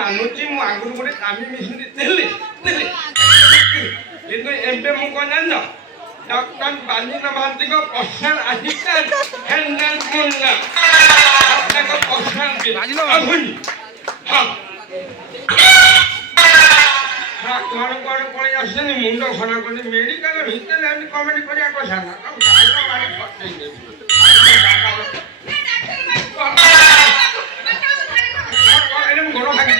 ମାନୁଛି ମୁଁ ଆଗରୁ ଗୋଟେ କାମି ମିଶିଲି ଥିଲି କିନ୍ତୁ ଏବେ ମୁଁ କଣ ଜାଣିଛ ଡକ୍ଟର ବାଲିନ ମହାନ୍ତିଙ୍କ ପର୍ସନାଲ ଆସିଷ୍ଟାଣ୍ଟ ହ୍ୟାଣ୍ଡେଲ ମୁଣ୍ଡା ତାଙ୍କ ପର୍ସନାଲ କଣ କଣ ପଳେଇ ଆସୁଛନ୍ତି ମୁଣ୍ଡ ଖରା କରି ମେଡିକାଲ ଭିତରେ ଏମିତି କମେଡି କରିବା କଥା ନା ଗୋଡ ଭାଙ୍ଗି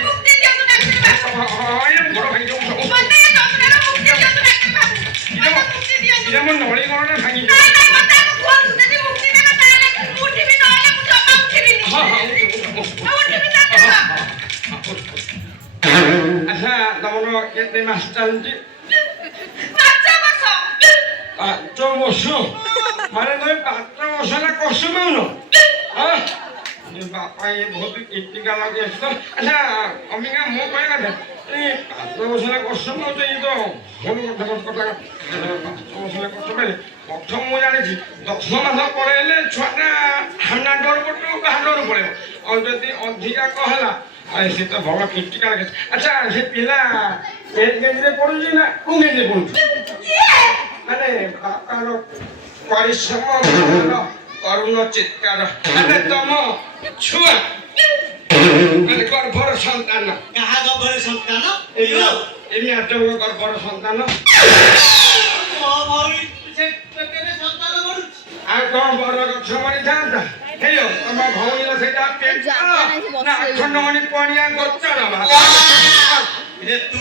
ମୋ ନଳି ଗୋଡଟା ଭାଙ୍ଗି ଆଚ୍ଛା ତମର କେତେ ମାସ ଚାଲିଛି 5 ବର୍ଷ ମାନେ ତମେ 5 ବର୍ଷ ହେଲା କଷ୍ଟ ପାଉନ ବାପା ଏ ବହୁତ କ୍ରିଟିକାଲ ଲାଗି ଆସୁଛ ଆଚ୍ଛା ଅମିକା ମୋ କହିବା କଥା এই 5 ବର୍ଷ ହେଲା କଷ୍ଟ ପାଉଛ ଇଏ ତ ଭଲ କଥା 5 ବର୍ଷ ହେଲା କଷ୍ଟ ପାଇଲେ ପ୍ରଥମ ମୁଁ ଜାଣିଛି 10 ମାସ ପରେ ହେଲେ ଛୁଆଟା ହାନା ଡର ପଟୁ ବାହାରରୁ ପଳେଇବ ଆଉ ଯଦି ଅଧିକା କହେଲା ସେ ତ ଭଲ କ୍ରିଟିକାଲ କେସ୍ ଆଚ୍ଛା ସେ ପିଲା କେଜିରେ ପଢୁଛି ନା କୋଉ କେଜିରେ ପଢୁଛି ମାନେ ବାପାର ପରିଶ୍ରମ କରୁଣ ଚିତ୍କାର ମାନେ ତମ ଛୁଆ ମାନେ ଗର୍ଭର ସନ୍ତାନ କାହା ଗର୍ଭର ସନ୍ତାନ ଏଇ ଆଟଙ୍କ ଗର୍ଭର ସନ୍ତାନ ମୋ ଭଉଣୀ ସେ ପେଟରେ ସନ୍ତାନ ବଢୁଛି ଆଉ କଣ ବର ଗଛ ମରିଥାନ୍ତା ହେଲୋ ତମ ଭଉଣୀର ସେଇଟା ପେଟ ନା ଆଖଣ୍ଡମଣି ପଣିଆ ଗୋଚର ରେ ତୁ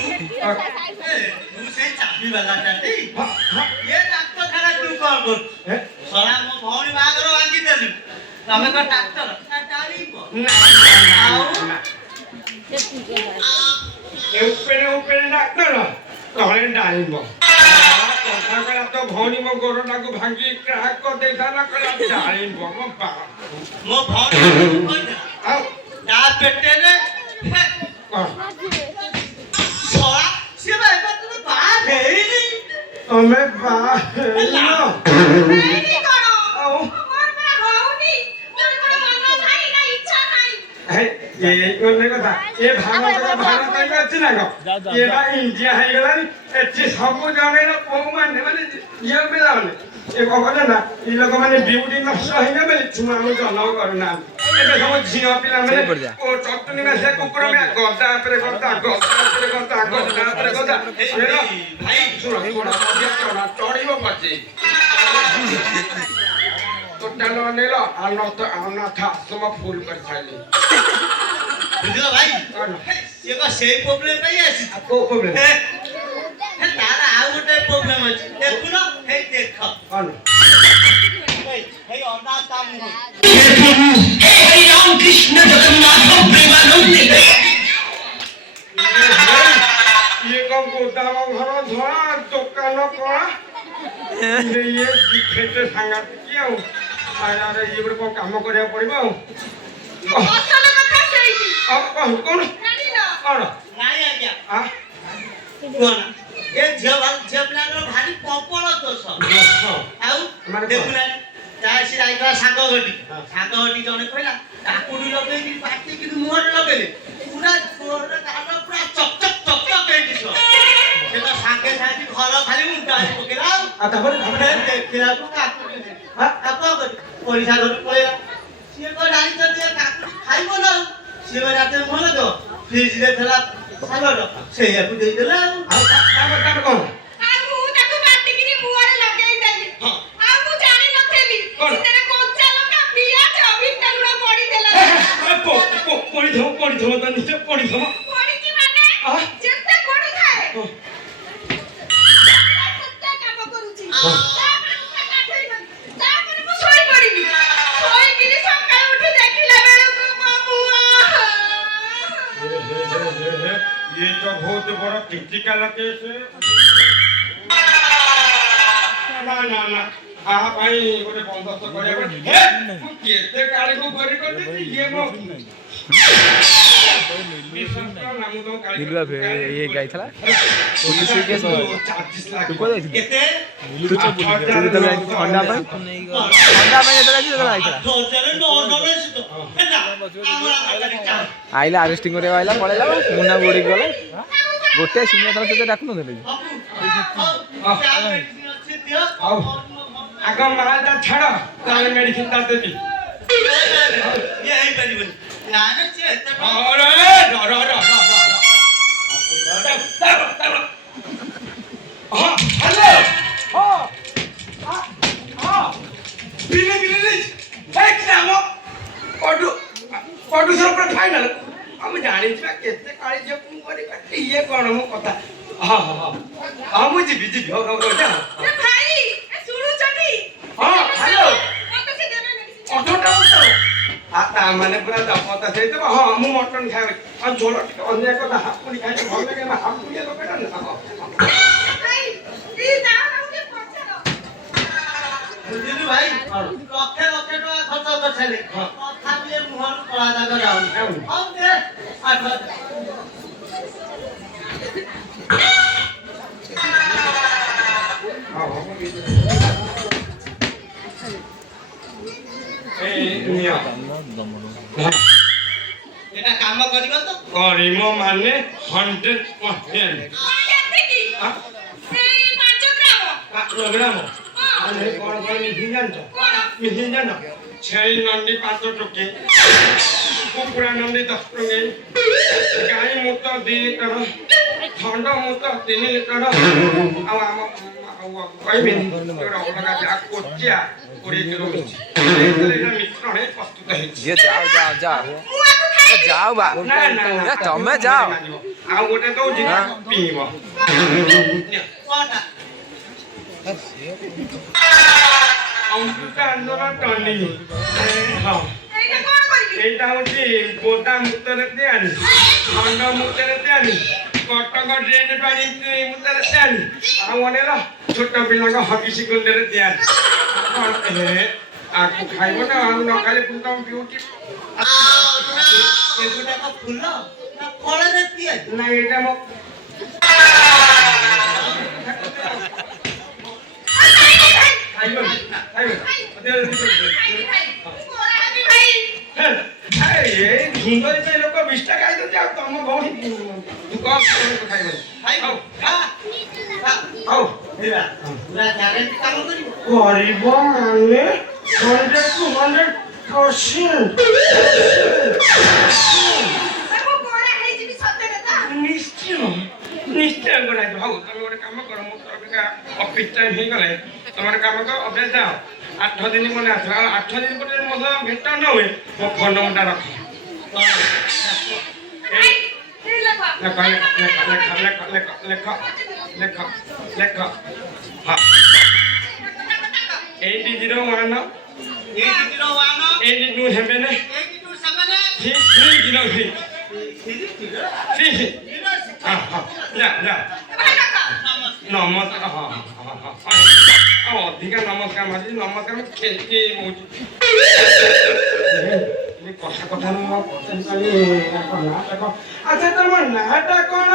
ସେ ଚାବି ବାଲାଟା ଏ ଡାକ୍ତରଖାନା ତୁ କଣ କରୁଛୁ ସଲା ମୋ ଭଉଣୀ ବାହାଘର ବାକି ଦେଲୁ ତମେ ତ ଡାକ୍ତର ଉପରେ ଡାକ୍ତର ତଳେ ଡାଳିବ କଥା କହିଲା ତ ଭଉଣୀ ମୋ ଗୋଡଟାକୁ ଭାଙ୍ଗି କ୍ରାକ୍ କରିଦେଇଥାନ୍ତା କହିଲା ଡାଳିବ ମୋ ଭଉଣୀ ଆଉ ତା ପେଟରେ ତମେ ବାହା କଥା ଏ ଭାରତ ଅଛି ନା ଏଟା ଇଣ୍ଡିଆ ହେଇଗଲାଣି ଏଠି ସବୁ ଜଣେର ପୁଅ ମାନେ ମାନେ ଝିଅ ପିଲାମାନେ ଏ କହଲେ ନା ଏ ଲୋକମାନେ ବିଉଟି ନଷ୍ଟ ହେଇନା ବୋଲି ଛୁଆ ଆମେ ଜନ୍ମ କରୁନାହାନ୍ତି ଏବେ ସବୁ ଝିଅ ପିଲାମାନେ ଚଟୁନି ମାସେ କୁକୁର ଗଦା ଉପରେ ଗଦା ଉପରେ ଗଦା ଭାଇ ଶୁଣ ଚଢିବ ପଚେ ଟୋଟାଲ ଅନେଇଲ ଅନାଥ ଆଶ୍ରମ ଫୁଲ କରି ସାରିଲି ବୁଝିଲ ଭାଇ ସିଏ କଣ ସେଇ ପ୍ରୋବ୍ଲେମ ପାଇଁ ଆସିଛି କୋଉ ପ୍ରୋବ୍ଲେମ ତାର ଆଉ ଗୋଟେ ପ୍ରୋବ୍ଲେମ ଅଛି ଦେଖୁନ ହେଇ ଦେଖ ହେଇ ଅନାଥ ହେ ରାମ କୃଷ୍ଣ ଜଗନ୍ନାଥ ପ୍ରେମାନନ୍ଦେ ଇଏ କଣ ଗୋଦାମ ଘର ଧଳା ଦୋକାନ କଳା ଇଏ ଖେଟେ ସାଙ୍ଗାତିକି ଆଉ ଇଏ ଗୋଟେ କଣ କାମ କରିବାକୁ ପଡିବ ଆଉ କଣ ନାଇଁ ଆଜ୍ଞା କୁହ ନା ଏ ଝିଅ ପିଲାର ଭାରି ପ୍ରବଳ ଦୋଷ ଆଉ ଦେଖୁନାହାନ୍ତି ସେ ଯାଇଥିଲା ସାଙ୍ଗ ଘଟି ଜଣେ କହିଲା କାକୁଡି ଲଗେଇକି ପାଟିକି ମୁହଁରେ ଲଗେଇଲେ ପୁରା କାନ ପୁରା ଚକ୍ ହେଇଯିବ ସେ ତ ସାଙ୍ଗେ ସାଙ୍ଗେ ଘର ଖାଲି ମୁଣ୍ଡ ପକେଇଲା ଆଉ ତାପରେ ଦେଖିଲାକୁ କାକୁଡି ପଇସା ଧରି ପଳେଇଲା ସିଏ କଣ ଜାଣିଛନ୍ତି କାକୁଡି ଖାଇବ ନା ଆଉ ସିଏ ରାତିରେ ମନେ ତ ଫ୍ରିଜରେ ଥିଲା ସାଲଡ ସେଇଆକୁ ଦେଇଦେଲା ଆଉ ତାପରେ କଣ ପଢିଥିବ ତ ନିଶ୍ଚୟ ପଢିଥିବ କ୍ରିଟିକାଲ କେସ୍ ନା ଆ ପାଇଁ ଗୋଟେ ବନ୍ଦୋବସ୍ତ କରିବାକୁ ମୁଁ କେତେ କାଳିକୁ କରି କରିଦେଇଛି ଇଏ ମୋ ये गई था पुलिस केस तू को जाई କେତେ तू तो ठंडा पे ठंडा पे जेतला जी जेतला आइला ହଜାରେ 900 ଅଛି ତ ହେଲା ଆମର आइला अरेस्टिंग करे आइला पळेला मुन्ना गोडी गले गोटे सिनियर थर ते डाकु नथले ଆଗ ମାଲଟା ଛାଡ଼ ତାହେଲେ ମେଡିସିନ ତା ଦେବି ଇଏ ହେଇପାରିବନି ନାରେ ସେ ଏତେ ଆମେ ଜାଣିଛୁ କେତେ କାଳି ଝିଅ କରି ଇଏ କଣ ମୋ କଥା ହଁ ହଁ ହଁ ହଁ ମୁଁ ଯିବି ଯିବି ହଉ ହଉ ଯା ମାନେ ପୁରା ଦପତା ସେଇଥିବ ହଁ ମୁଁ ମଟନ ଖାଇବି ଆଉ ଝୋଳ ଟିକେ ଅନ୍ୟ କଥା ହାପୁଡ଼ି ଖାଇଲେ ଭଲ ଲାଗେ ନା ହାପୁଡ଼ି ଦରକାର ନା ବୁଝିଲୁ ଭାଇ ଲକ୍ଷେ ଲକ୍ଷେ ଟଙ୍କା ଖର୍ଚ୍ଚ କରିସାରିଲେ ତଥାପି ଏ ମୁହଁରୁ କଳା ଦାଗ ଯାଉନି ହଉ ଦେ 8 এটা কাম করিব তো করিম মানে 100% গ্রাম মানে কোন কোন মিশিয়ে জানো মিশিয়ে জানো ଛେଳି ନଣ୍ଡି 5 ଟୋକେ କୁକୁଡ଼ା ନଣ୍ଡି 10 ଟଙ୍କା ଗାଈ ମୁତ 2 ଲିଟର ଥଣ୍ଡ ମୁତ 3 ଲିଟର ଆଉ ଆମ କହିବିନି ଅଲଗା ଯାହା କୋଚିଆ 20 କିଲୋ ମିଶ୍ରଣ ପ୍ରସ୍ତୁତ ହେଇଛି ये जाओ जाओ जाओ जाओ बा तमे जाओ ଆଉ ଗୋଟେ ଦଉଛି ପିଇବ কোনটা ଅମୃତାଞ୍ଜନ ଟନି ହଁ এইটা হচ্ছে গোদা মুক্তরে দেয়ানি খন্ড মুক্তরে দেয়ানি কটক ড্রেন পানি মুক্তরে দেয়ানি ଆଉ ଅନେକ ଛୋଟ ପିଲାଙ୍କ ହକି ସିକୁଣ୍ଡରେ ଦେଆନି ଆକୁ ଖାଇବ ନା ଆଉ ନ ଖାଇଲେ ପୁଣି ତମ ବିଉଟି ଏଗୁଡାକ ଫୁଲ ନା ଫଳରେ ତିଆରି ନା ଏଇଟା ମୋ ଖାଇବନି এই সুন্দরী ପାଇଁ ଲୋକ 20 ଟା ଖାଇଦଉଛି ଆଉ ତମ ଭଉଣୀ କଣ ଖାଇବନି ଖାଇବ ହଉ ହେଲା ପୁରା ଗ୍ୟାରେଣ୍ଟି କାମ କରିବ କରିବ ମାନେ 100% ନିଶ୍ଚୟ କରାଯିବ ହଉ ତମେ ଗୋଟେ କାମ କର ମୁଁ ତମେ ଅଫିସ ଟାଇମ୍ ହେଇଗଲେ ତମେ ଗୋଟେ କାମ କର ଅଫିସ ଯାଅ 8 ଦିନ ପରେ ଆସ ଆଉ 8 ଦିନ ପରେ ମୋ ସହ ଭେଟ ନ ହୁଏ ମୋ ଫୋନ ନମ୍ବରଟା ରଖ ଲେଖ ହଁ 801 82 ନମସ୍କାର ହଁ ଅଧିକା ନମସ୍କାର ମାଝି ନମସ୍କାର ମୁଁ ଖେଳିକି ବହୁତ କଥା କଥା ଆଚ୍ଛା ତମ ନାଁଟା କଣ